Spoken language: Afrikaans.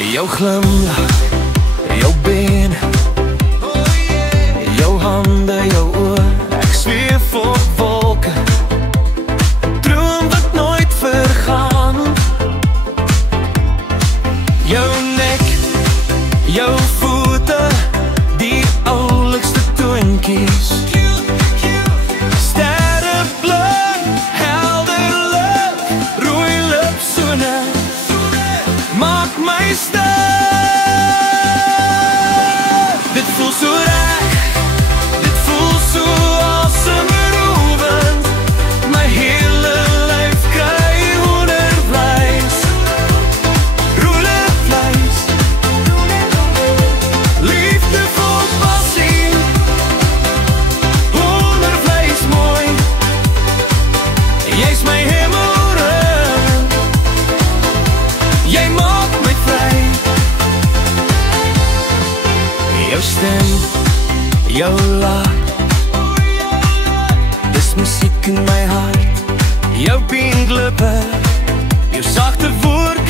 Jou glimlach, jou been, jou hande, jou oor. Ek zweef op wolke, droom wat nooit vergaan. Jou nek, jou voete, die oulikste toonkies. Sterreblink, helder lig, rooi lipsoene, maak my stil. Dit voel so reg, dit voel so asemrowend. My hele lyf kry hoendervleis, roelevleis. Liefde vol passie, hoendervleis mooi. Jy's my hemelring, jy maak my vry. Jou stem, jou lach, dis musiek in my hart. Jou pink lippe, jou sagte woord